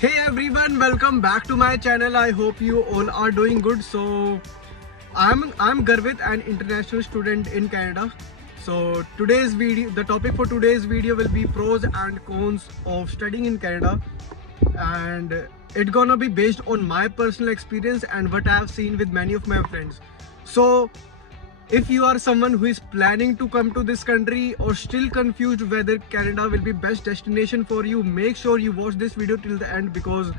Hey everyone, welcome back to my channel. I hope you all are doing good. So I'm Garvit, an international student in Canada. So the topic for today's video will be pros and cons of studying in Canada, and it's gonna be based on my personal experience and what I've seen with many of my friends. So if you are someone who is planning to come to this country or still confused whether Canada will be best destination for you, make sure you watch this video till the end, because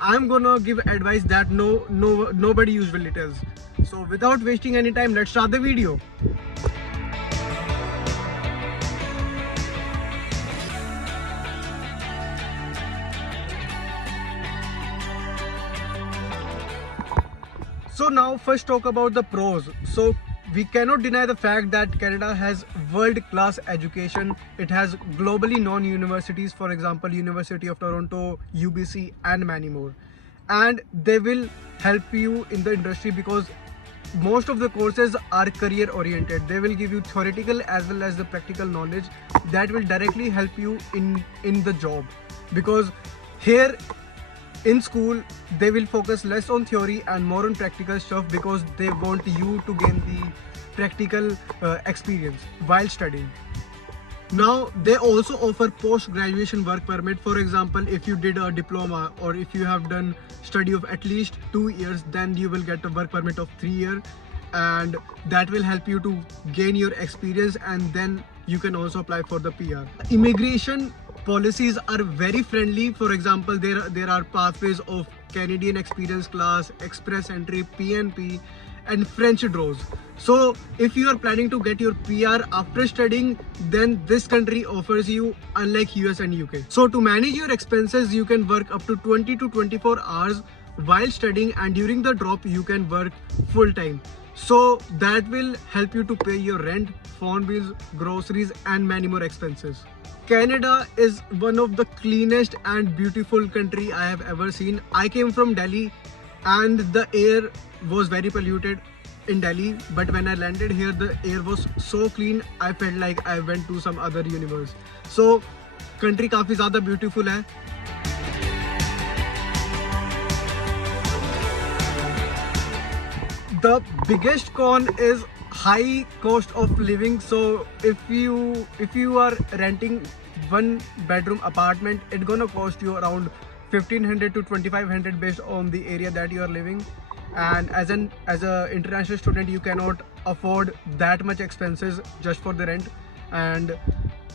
I'm gonna give advice that nobody usually tells. So without wasting any time, let's start the video. So now first talk about the pros. So we cannot deny the fact that Canada has world-class education. It has globally known universities, for example, University of Toronto, UBC, and many more. And they will help you in the industry because most of the courses are career oriented. They will give you theoretical as well as the practical knowledge that will directly help you in the job. Because here in school they will focus less on theory and more on practical stuff, because they want you to gain the practical experience while studying. Now they also offer post-graduation work permit. For example, if you did a diploma or if you have done study of at least 2 years, then you will get a work permit of 3 years, and that will help you to gain your experience, and then you can also apply for the PR. Immigration policies are very friendly. For example, there are pathways of Canadian Experience Class, Express Entry, PNP, and French draws. So if you are planning to get your PR after studying, then this country offers you, unlike US and UK. So to manage your expenses, you can work up to 20 to 24 hours while studying, and during the drop you can work full time. So that will help you to pay your rent, phone bills, groceries, and many more expenses. Canada is one of the cleanest and beautiful country I have ever seen. I came from Delhi and the air was very polluted in Delhi, but when I landed here, the air was so clean, I felt like I went to some other universe. So country काफी ज़्यादा beautiful है. The biggest con is high cost of living. So if you are renting one bedroom apartment, it's gonna cost you around 1500 to 2500 based on the area that you are living. And as an international student, you cannot afford that much expenses just for the rent, and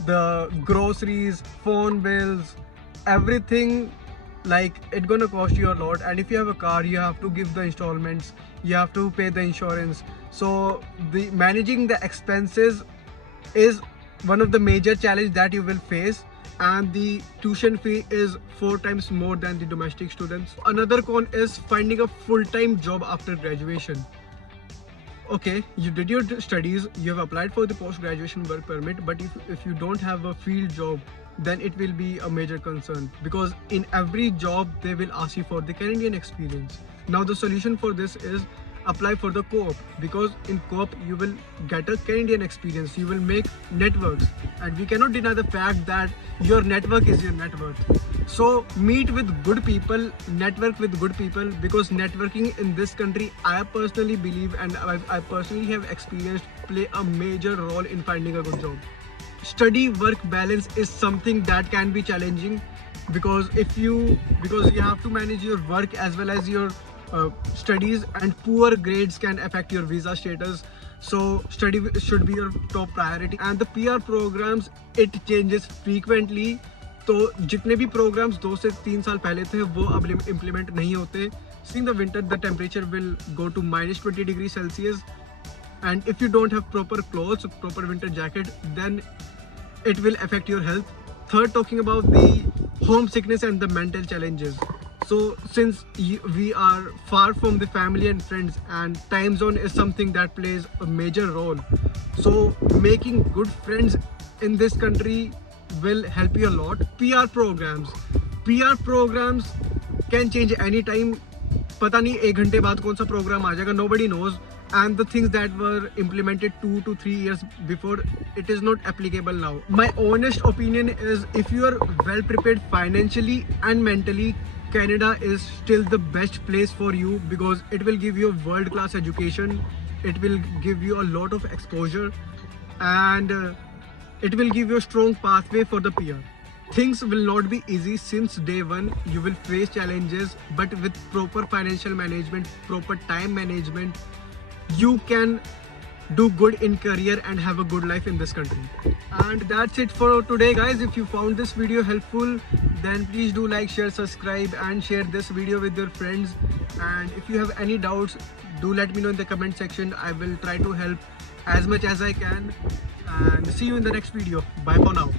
the groceries, phone bills, everything, like it's gonna cost you a lot. And if you have a car, you have to give the installments, you have to pay the insurance. So the managing the expenses is one of the major challenge that you will face, and the tuition fee is 4 times more than the domestic students. Another con is finding a full-time job after graduation. Okay, you did your studies, you have applied for the post-graduation work permit, but if you don't have a field job, then it will be a major concern, because in every job they will ask you for the Canadian experience. Now the solution for this is apply for the co-op, because in co-op you will get a Canadian experience, you will make networks, and we cannot deny the fact that your network is your net worth. So meet with good people, network with good people, because networking in this country, I personally believe, and I personally have experienced, play a major role in finding a good job. Study work balance is something that can be challenging, because you have to manage your work as well as your studies, and poor grades can affect your visa status. So study should be your top priority. And the PR programs, it changes frequently. तो जितने भी programs 2 से 3 साल पहले थे, वो अब implement नहीं होते. In the winter, the temperature will go to -20 degrees Celsius, and if you don't have proper clothes, proper winter jacket, then it will affect your health. Third, talking about the homesickness and the mental challenges. So since we are far from the family and friends, and time zone is something that plays a major role, so making good friends in this country will help you a lot. PR programs can change anytime. पता नहीं 1 घंटे बाद कौन सा program आ जाएगा, nobody knows. And the things that were implemented 2 to 3 years before, it is not applicable now. My honest opinion is, if you are well prepared financially and mentally, Canada is still the best place for you because it will give you a world class education, it will give you a lot of exposure, and it will give you a strong pathway for the PR. Things will not be easy since day one. You will face challenges, but with proper financial management, proper time management, you can do good in career and have a good life in this country. And that's it for today, guys. If you found this video helpful, then please do like, share, subscribe, and share this video with your friends. And if you have any doubts, do let me know in the comment section. I will try to help as much as I can. And see you in the next video. Bye for now.